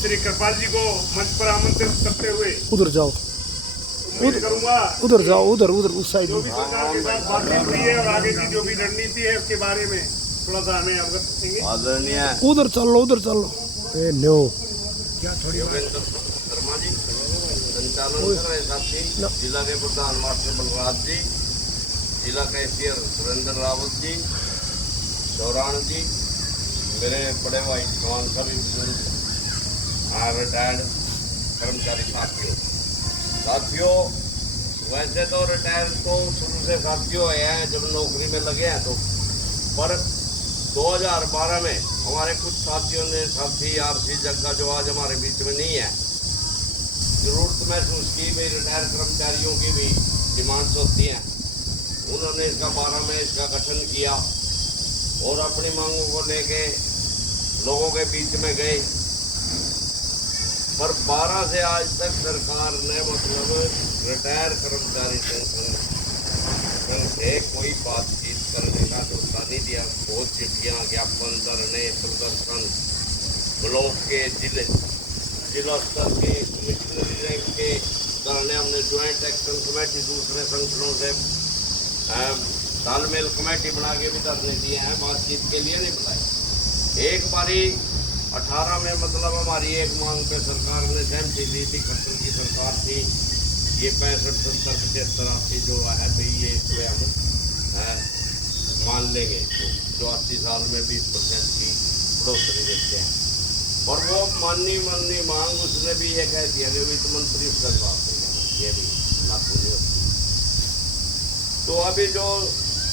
श्री कृपाल जी को मंच पर आमंत्रित करते हुए उधर जाओ, उम्मीद करूंगा उधर जाओ, उधर उधर उस साइड जो में। भी सरकार के साथ बातचीत हुई है और आगे की जो भी रणनीति है उसके बारे में थोड़ा सा हमें अवगत करेंगे। आदरणीय उधर चलो, उधर चलो। ए लो योगेंद्र शर्मा जी, संचालन कर रहे साथी, जिला के प्रधान मास्टर बलराज जी, जिला कैशियर सुरेंद्र रावत जी, चौरान जी, मेरे बड़े भाई जवान सभी बुजुर्ग, रिटायर्ड कर्मचारी साथियों, वैसे तो रिटायर तो शुरू से साथियों हैं, जब नौकरी में लगे हैं तो, पर 2012 में हमारे कुछ साथियों ने साथी आरसी जग्गा जो आज हमारे बीच में नहीं है, जरूरत महसूस की भाई रिटायर कर्मचारियों की भी डिमांड्स होती हैं। उन्होंने इसका 12 में इसका गठन किया और अपनी मांगों को लेके लोगों के बीच में गए, पर 12 से आज तक सरकार ने मतलब रिटायर कर्मचारी संघ से कोई बातचीत करने का न्योता नहीं दिया। बहुत चिट्ठियाँ, ज्ञापन, धरने, प्रदर्शन, ब्लॉक के जिला स्तर के कमिश्नरी रैंक के धरने, हमने ज्वाइंट एक्शन कमेटी दूसरे संगठनों से तालमेल कमेटी बना के भी धरने दिए हैं, बातचीत के लिए नहीं बुलाए। एक बारी 18 में मतलब हमारी एक मांग पे सरकार ने सहमति दी थी, खट्टर की सरकार थी, ये 65, 70, 75, 80 जो है भाई ये हम मान लेंगे, जो 80 साल में 20% की बढ़ोतरी देते हैं। और वो माननी मांग उसने भी ये कह दिया कि वित्त मंत्री उसका जवाब देगा, ये भी लागू नहीं होती। तो अभी जो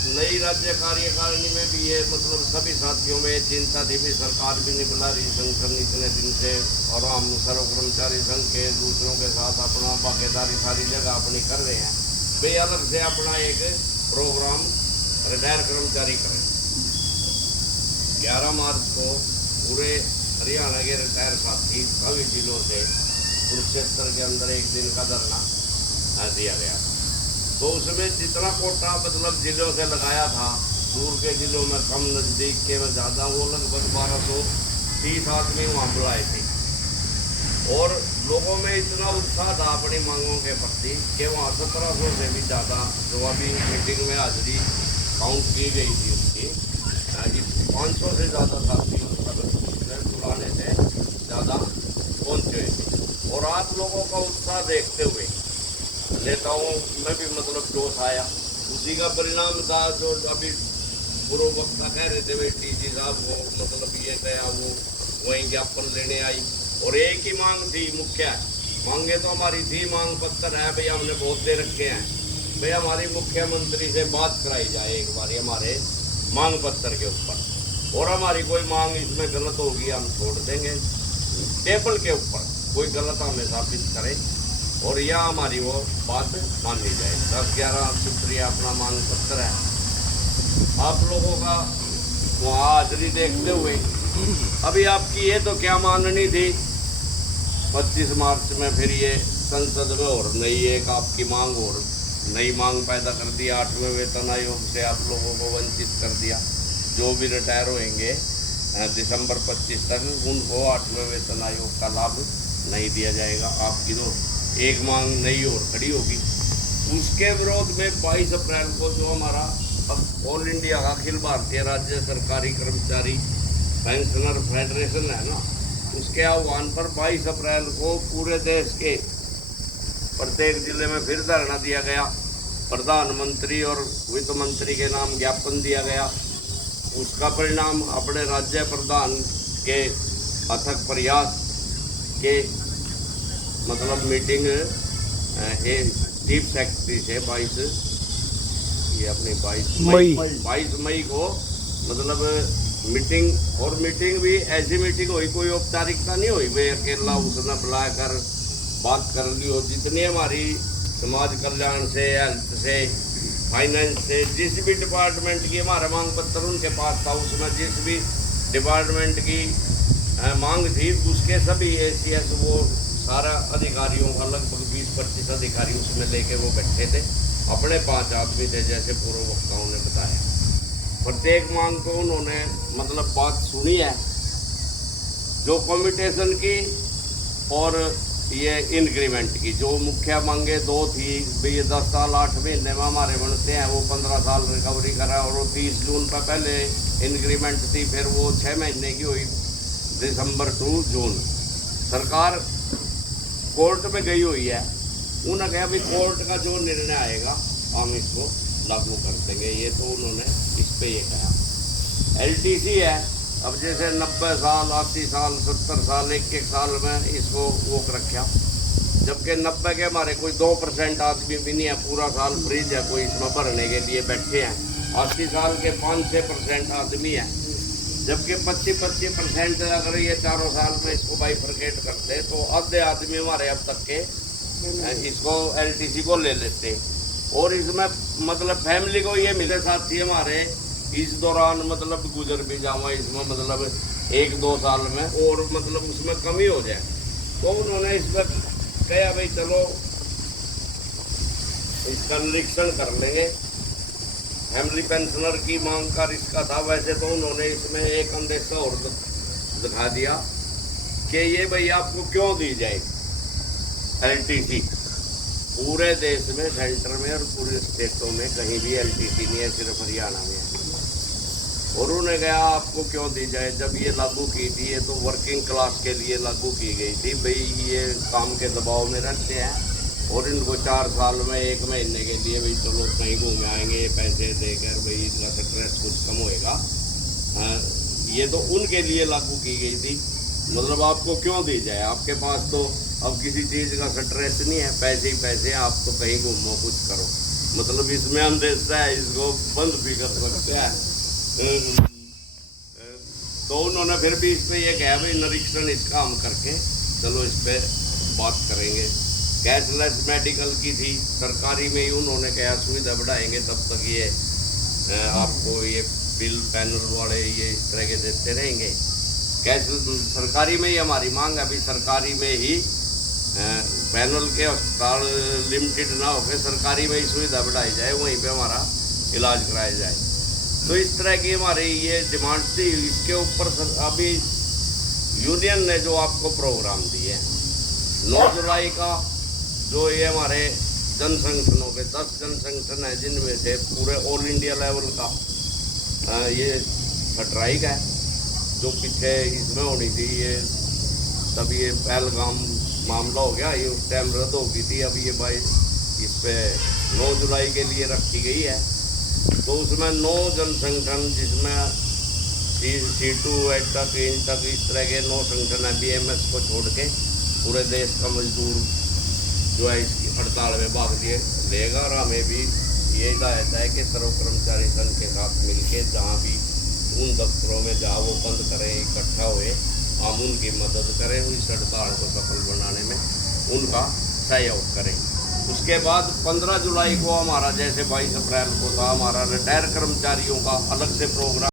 नई राज्य कार्यकारिणी में भी ये मतलब सभी साथियों में चिंता थी भी, सरकार भी नहीं बुला रही संगठन इतने दिन से, और हम सर्व कर्मचारी संघ के दूसरों के साथ अपना भागीदारी सारी जगह अपनी कर रहे हैं, वे अलग से अपना एक प्रोग्राम रिटायर कर्मचारी करें। 11 मार्च को पूरे हरियाणा के रिटायर साथी सभी जिलों से कुरुक्षेत्र के अंदर एक दिन का धरना दिया गया। तो उसमें जितना कोटा मतलब जिलों से लगाया था, दूर के जिलों में कम, नज़दीक के में ज़्यादा, वो लगभग 1230 आदमी वहाँ बुलाए थे। और लोगों में इतना उत्साह था अपनी मांगों के प्रति कि वहाँ 1700 से भी ज़्यादा जो अभी मीटिंग में हाजिरी काउंट की गई थी उसकी 500 से ज़्यादा साथी बुलाने से ज़्यादा पहुँचे थे। और आप लोगों का उत्साह देखते हुए नेताओं में भी मतलब जोश आया, उसी का परिणाम था जो अभी पूर्व वक्ता कह रहे थे भाई डीसी साहब वो मतलब ये गया वो वहीं ज्ञापन लेने आई, और एक ही मांग थी मुख्य मांगे तो हमारी थी, मांग पत्र है भैया हमने बहुत दे रखे हैं, भाई हमारी मुख्यमंत्री से बात कराई जाए एक बार हमारे मांग पत्र के ऊपर, और हमारी कोई मांग इसमें गलत होगी हम छोड़ देंगे, टेबल के ऊपर कोई गलत हमें साबित करे और यह हमारी वो बात मान ली जाए। 10-11 शुक्रिया अपना मांग पत्र है आप लोगों का वहाँ हाजिरी देखते हुए। अभी आपकी ये तो क्या माननी थी, 25 मार्च में फिर ये संसद में और नई एक आपकी मांग और नई मांग पैदा कर दी, 8वें वेतन आयोग से आप लोगों को वंचित कर दिया। जो भी रिटायर होंगे दिसंबर 25 तक उनको 8वें वेतन आयोग का लाभ नहीं दिया जाएगा। आपकी तो एक मांग नई और खड़ी होगी। उसके विरोध में 22 अप्रैल को जो हमारा अब ऑल इंडिया अखिल भारतीय राज्य सरकारी कर्मचारी पेंशनर फेडरेशन है ना, उसके आह्वान पर 22 अप्रैल को पूरे देश के प्रत्येक जिले में फिर धरना दिया गया। प्रधानमंत्री और वित्त मंत्री के नाम ज्ञापन दिया गया। उसका परिणाम अपने राज्य प्रधान के अथक प्रयास के मतलब मीटिंग चीफ सेक्रेटरी से 22 मई को मतलब मीटिंग, और मीटिंग भी ऐसी मीटिंग हुई, कोई औपचारिकता नहीं हुई वे अकेला उसने बुलाकर बात कर ली हो। जितनी हमारी समाज कल्याण से, हेल्थ से, फाइनेंस से, जिस भी डिपार्टमेंट की हमारा मांग पत्र उनके पास था, उसमें जिस भी डिपार्टमेंट की मांग थी उसके सभी ACS वो सारा अधिकारियों का लगभग 20-25 अधिकारी उसमें लेके वो बैठे थे। अपने 5 आदमी थे जैसे पूर्व वक्ताओं ने बताया। प्रत्येक मांग को उन्होंने मतलब बात सुनी है। जो कम्यूटेशन की और ये इंक्रीमेंट की। जो मुख्य मांगे दो थी भाई, ये 10 साल 8 महीने में हमारे बनते हैं, वो 15 साल रिकवरी करा, और वो 30 जून पर पहले इंक्रीमेंट थी, फिर वो 6 महीने की हुई, दिसंबर टू जून। सरकार कोर्ट में गई हुई है, उन्होंने कहा भाई कोर्ट का जो निर्णय आएगा हम इसको लागू कर देंगे। ये तो उन्होंने इस पे ये कहा। एलटीसी है, अब जैसे 90 साल 80 साल 70 साल एक साल में इसको वो रखा, जबकि 90 के हमारे कोई 2% आदमी भी नहीं है, पूरा साल फ्रीज है, कोई इसमें भरने के लिए बैठे हैं। 80 साल के 5-6% आदमी है, जबकि 25% अगर ये चारों साल में इसको बाइफरकेट करते तो आधे आदमी हमारे अब तक के इसको एलटीसी को ले लेते। और इसमें मतलब फैमिली को ये मिले साथी हमारे इस दौरान मतलब गुजर भी जावा, इसमें मतलब 1-2 साल में और मतलब उसमें कमी हो जाए, तो उन्होंने इसमें कहा भाई चलो इसका निरीक्षण कर लेंगे। फैमिली पेंशनर की मांग का इसका था। वैसे तो उन्होंने इसमें एक अंदेशा और दिखा दिया कि ये भाई आपको क्यों दी जाए एलटीसी। पूरे देश में, सेंटर में और पूरे स्टेटों में कहीं भी एलटीसी नहीं है, सिर्फ हरियाणा में है। और उन्होंने कहा आपको क्यों दी जाए, जब ये लागू की थी ये तो वर्किंग क्लास के लिए लागू की गई थी। भाई ये काम के दबाव में रहते हैं और इनको 4 साल में 1 महीने के लिए भाई चलो कहीं घूम आएंगे, पैसे देकर भाई इनका स्ट्रेस कुछ कम होएगा। ये तो उनके लिए लागू की गई थी। मतलब आपको क्यों दी जाए, आपके पास तो अब किसी चीज़ का स्ट्रेस नहीं है, पैसे ही पैसे हैं, आप तो कहीं घूमो कुछ करो। मतलब इसमें अंदेशा है, इसको बंद भी कर सकते हैं। तो उन्होंने फिर भी इस पर यह कहा भाई निरीक्षण इसका हम करके चलो इस पर बात करेंगे। कैशलेस मेडिकल की थी, सरकारी में ही उन्होंने कहा सुविधा बढ़ाएंगे, तब तक ये आपको ये बिल पैनल वाले ये इस तरह के देते रहेंगे। कैश सरकारी में ही हमारी मांग है, अभी सरकारी में ही पैनल के अस्पताल लिमिटेड ना होकर सरकारी में ही सुविधा बढ़ाई जाए, वहीं पे हमारा इलाज कराया जाए। तो इस तरह की हमारी ये डिमांड थी। इसके ऊपर अभी यूनियन ने जो आपको प्रोग्राम दिए हैं 9 जुलाई का, जो ये हमारे जन संगठनों के 10 जन संगठन है, जिनमें से पूरे ऑल इंडिया लेवल का ये स्ट्राइक है जो पीछे इसमें होनी थी। ये तब ये पहलगाम मामला हो गया, ये उस टाइम रद्द हो गई थी। अब ये भाई इस पे 9 जुलाई के लिए रखी गई है। तो उसमें 9 जन संगठन, जिसमें C2 तक इन तक इस तरह के 9 संगठन है, BMS को छोड़ के पूरे देश का मजदूर जो है इसकी हड़ताल में भाग लेगा। और हमें भी ये हिदायत है कि सर्व कर्मचारी संघ के साथ मिलके जहाँ भी उन दफ्तरों में जहाँ वो बंद करें, इकट्ठा हुए, हम उनकी मदद करें, इस हड़ताल को सफल बनाने में उनका सहयोग करें। उसके बाद 15 जुलाई को हमारा, जैसे 22 अप्रैल को था हमारा रिटायर कर्मचारियों का अलग से प्रोग्राम